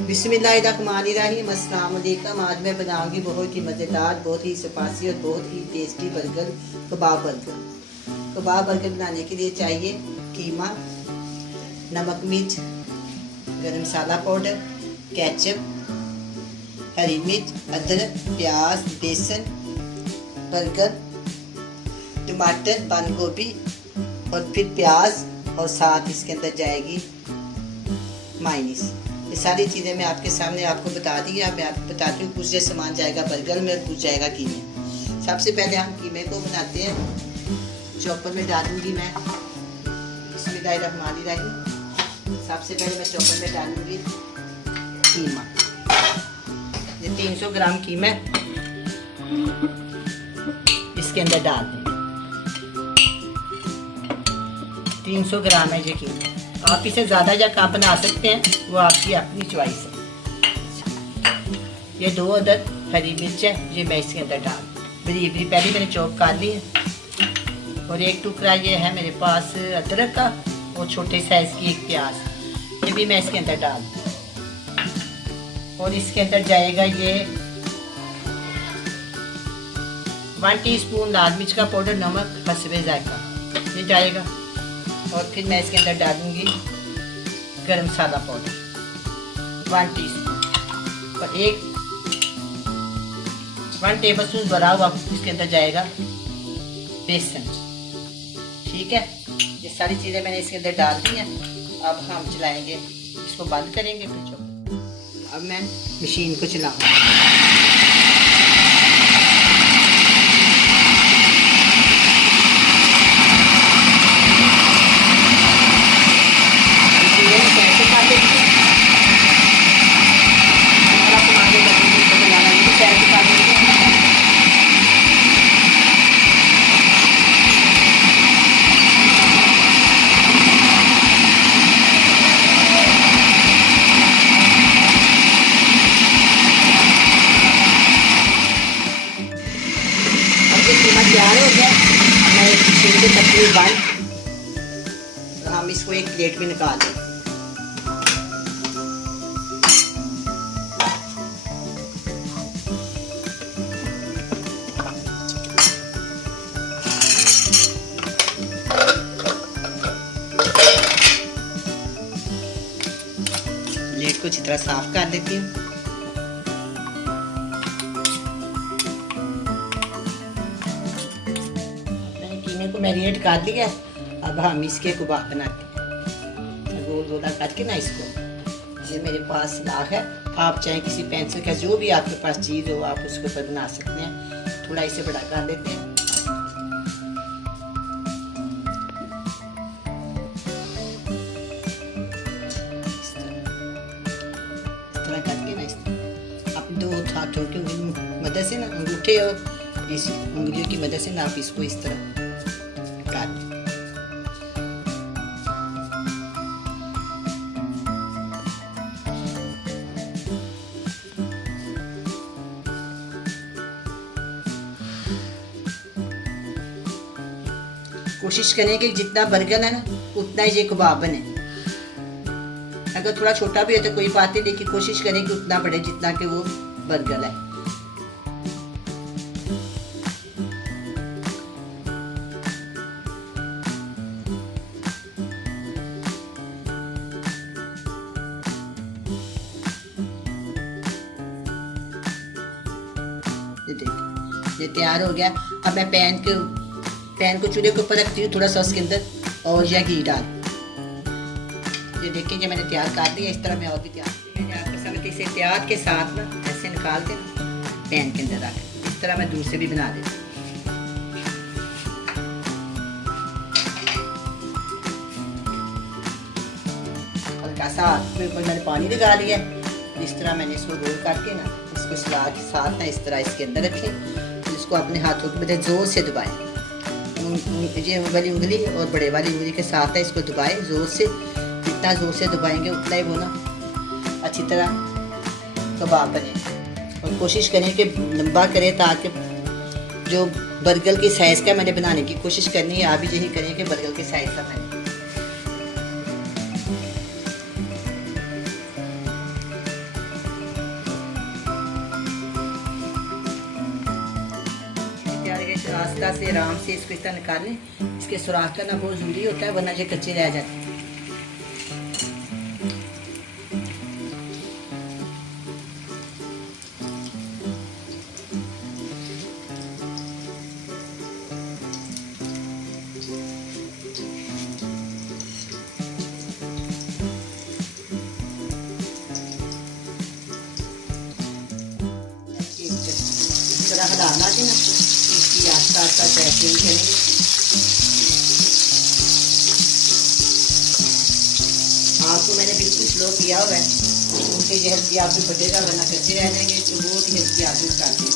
बिस्मिल्लाहिर्रहमानिर्रहीम। अस्सलाम वालेकुम। आज मैं बनाऊंगी बहुत ही मज़ेदार, बहुत ही स्पाइसी और बहुत ही टेस्टी बर्गर, कबाब बर्गर। कबाब बर्गर बनाने के लिए चाहिए कीमा, नमक मिर्च, गरम मसाला पाउडर, केचप, हरी मिर्च, अदरक, प्याज, बेसन, बर्गर, टमाटर, बंद गोभी और फिर प्याज, और साथ इसके अंदर जाएगी मायोनीज। ये सारी चीज़ें मैं आपके सामने आपको बता दी। अब मैं आपको बताती हूँ, कुछ जो सामान जाएगा बर्गर में और कुछ जाएगा कीमे। सबसे पहले हम कीमे को बनाते हैं। चॉपर में डालूंगी मैं, बिस्मिल्लाहिर्रहमानिर्रहीम। सबसे पहले मैं चॉपर में डालूंगी कीमा। ये 300 ग्राम कीमा इसके अंदर डाल देंगे। 300 ग्राम है ये कीमा। आप इसे ज़्यादा या कम बना सकते हैं, वो आपकी अपनी चॉइस है। ये 2 अदद हरी मिर्च है, ये मैं इसके अंदर डाल बरीक बरीक पहले मैंने चॉप कर ली है। और एक टुकड़ा ये है मेरे पास अदरक का, और छोटे साइज़ की एक प्याज, ये भी मैं इसके अंदर डाल। और इसके अंदर जाएगा ये 1 टीस्पून लाल मिर्च का पाउडर, नमक हस्बे जायका ये जाएगा। और फिर मैं इसके अंदर डालूंगी गरम मसाला पाउडर 1 टीस्पून, और 1 टेबलस्पून भरा हुआ इसके अंदर जाएगा बेसन। ठीक है, ये सारी चीज़ें मैंने इसके अंदर डाल दी हैं। अब हम चलाएंगे, इसको बंद करेंगे फिर चलो। अब मैं मशीन को चलाऊंगी। तैयार हो गया। मैं मशीन को तकलीफ बंद, हम इसको एक प्लेट में निकाल दें। प्लेट को अच्छी तरह साफ कर देती हूँ। को मैरिनेट कर दिया। अब हम इसके कबाब बनाते हैं, गोल गोला करके ना इसको। ये मेरे पास लाख है, आप चाहे किसी पेंसिल का जो भी आपके पास चीज़ हो आप उसके ऊपर बना सकते हैं। थोड़ा इसे बड़ा कर देते हैं। इस तरह करके ना, इस तरह आप 2 हाथों की मदद से ना, अंगूठे और इस उंगलियों की मदद से ना आप इसको इस तरह कोशिश करें कि जितना बर्गर है ना उतना ही ये कबाब बने। अगर थोड़ा छोटा भी हो तो कोई बात नहीं, लेकिन कोशिश करें कि उतना बड़े जितना कि वो बर्गर है। ये देखिए, ये तैयार हो गया। अब मैं पैन को चूल्हे के ऊपर रखती हूँ, थोड़ा सा उसके अंदर और या घी डाल। ये देखिए, ये मैंने तैयार कर दिया। इस तरह मैं और भी तैयार कर सकती। इसे तैयार के साथ ना ऐसे निकाल के पैन के अंदर रख। इस तरह मैं दूसरे भी बना देती हूँ। हल्का सा हाथ के ऊपर मैंने पानी लगा लिया। इस तरह मैंने इसको रोल करके ना, इसको सलाद के साथ ना इस तरह इसके अंदर रखें। इसको अपने हाथों की मदद जोर से दबाएं। ये वाली उंगली और बड़े वाली उंगली के साथ है, इसको दबाएं जोर से। जितना जोर से दबाएंगे उतना ही वो ना अच्छी तरह कबाब बने। और कोशिश करें कि लंबा करें, ताकि जो बर्गर के साइज़ का मैंने बनाने की कोशिश करनी है। आप भी यही करें कि बर्गर के साइज़ का बने। आस्ता से आराम से इसको इस तरह निकालें। इसके सुराख करना बहुत ज़रूरी होता है, वरना ये कच्चे रह जाते हैं। हलाना थी ना, इसकी आस्ता आस्ता पैकिंग करेंगे। आग को मैंने बिल्कुल स्लो किया हुआ है, उनसे जल्दी आग में फटेगा, वरना कच्चे रह जाएंगे। तो बहुत ही जल्दी आग में काटते हैं।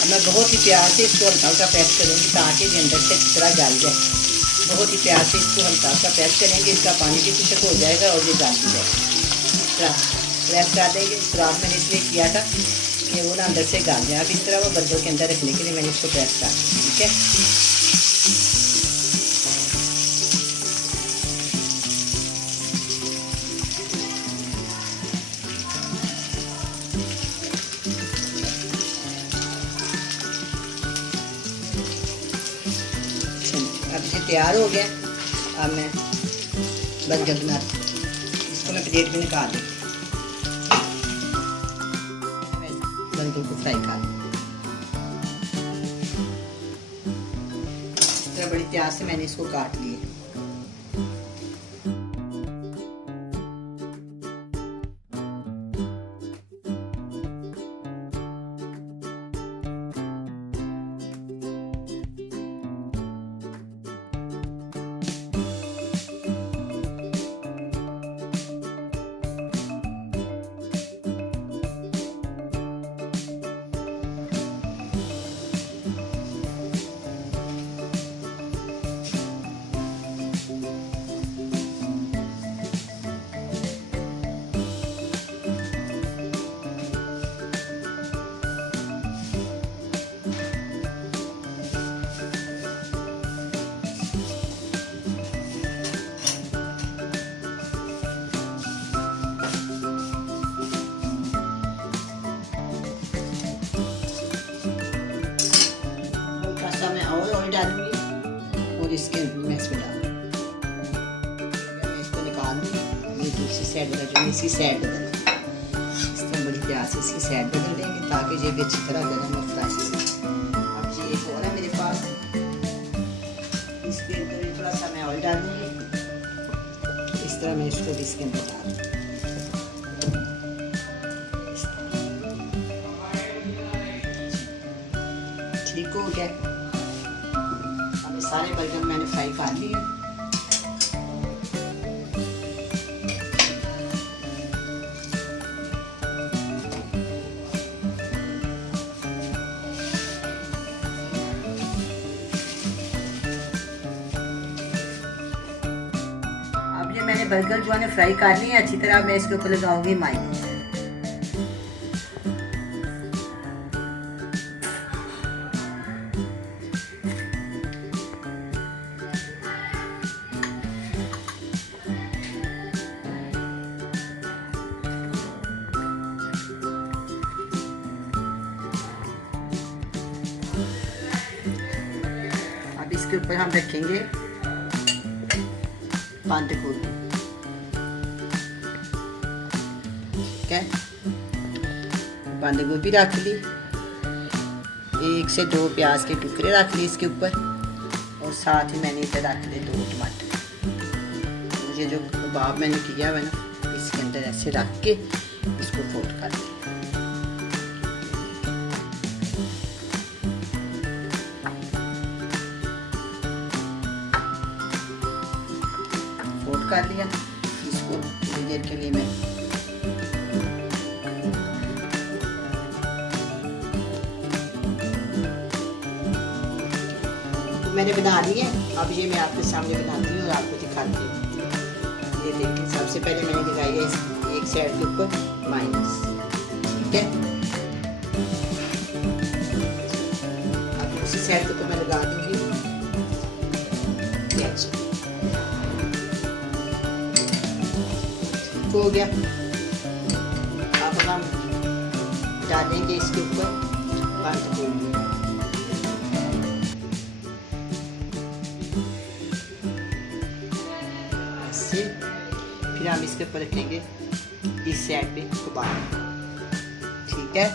अब मैं बहुत ही प्यार से इसको हल्का हल्का प्रेस करूँगी ताकि ये अंदर से चित्रा जल जाए। बहुत ही प्यार से इसको हल्का सा प्रेस करेंगे, इसका पानी भी खुशक हो जाएगा और ये जल भी जाएगा। प्रेस कर देंगे। सुराख मैंने इसलिए किया था कि वो ना अंदर से गल जाए। अब इस तरह वो बर्गर के अंदर रखने के लिए मैंने इसको प्रेस कर दिया। ठीक है, अब ये तैयार हो गया। अब मैं बर्गर बना, इसको मैं प्लेट में निकाल दूँ। बर्गर को फ्राई कर दूँ। इस तरह बड़ी प्यार से मैंने इसको काट लिया। डालूंगी और इसके अंदर मैं इसमें डालूंगी। मैं इसको निकाल दूँगी। ये दूसरी साइड बदल दूँगी, इसकी साइड बदल इस तरह बड़ी प्यार से इसकी साइड बदल देंगे ताकि ये भी अच्छी तरह गर्म और फ्राई हो। अब ये एक और है मेरे पास, इसके अंदर थोड़ा सा मैं ऑयल डालूंगी। इस तरह मैं इसको भी इसके अंदर डाल दूँगी। ठीक हो गया। सारे बर्गर मैंने फ्राई कर लिए। अब ये मैंने बर्गर जो है फ्राई कर लिए अच्छी तरह। मैं इसके ऊपर लगाऊंगी मायोनीज। इसके ऊपर हम रखेंगे बंद गोभी। ठीक है, बंद गोभी रख ली, 1 से 2 प्याज के टुकड़े रख लिए इसके ऊपर, और साथ ही मैंने इधर रख लिए 2 टमाटर। मुझे जो कबाब मैंने किया हुआ ना, इसके अंदर ऐसे रख के इसको फोल्ड कर दिया। कर लिया। इसको थोड़ी देर के लिए मैं मैंने बना ली है। अब ये मैं आपके सामने बनाती हूँ और आपको दिखाती हूँ। ये देखिए, सबसे पहले मैंने लगाई है एक साइड के ऊपर मायोनीज। ठीक है, अब उसी साइड के ऊपर मैं लगा दूंगी प्याज। हो गया। अब हम डालेंगे इसके ऊपर बंद गोभी। ऐसे फिर हम इसके ऊपर रखेंगे इस साइड पे कबाब। ठीक है,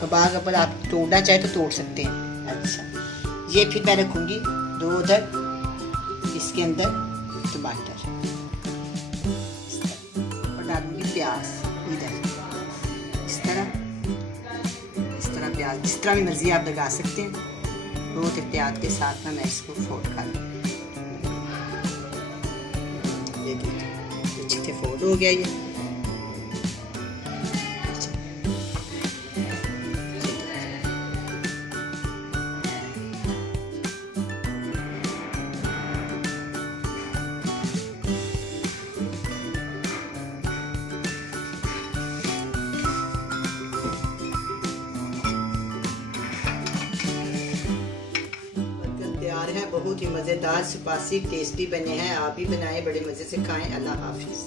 कबाब के ऊपर आप तोड़ना चाहे तो तोड़ सकते हैं। अच्छा, ये फिर मैं रखूँगी 2 उधर, इसके अंदर टमाटर और डालूंगी प्याज इधर, इस तरह प्याज जिस तरह भी मर्जी आप लगा सकते हैं। बहुत एहतियात के साथ में मैं इसको फोल्ड कर लूँगी। ये देखिए अच्छे से फोल्ड हो गया ये। तैयार है, बहुत ही मज़ेदार स्पाइसी टेस्टी बने हैं। आप भी बनाएं, बड़े मज़े से खाएं। अल्लाह हाफिज़।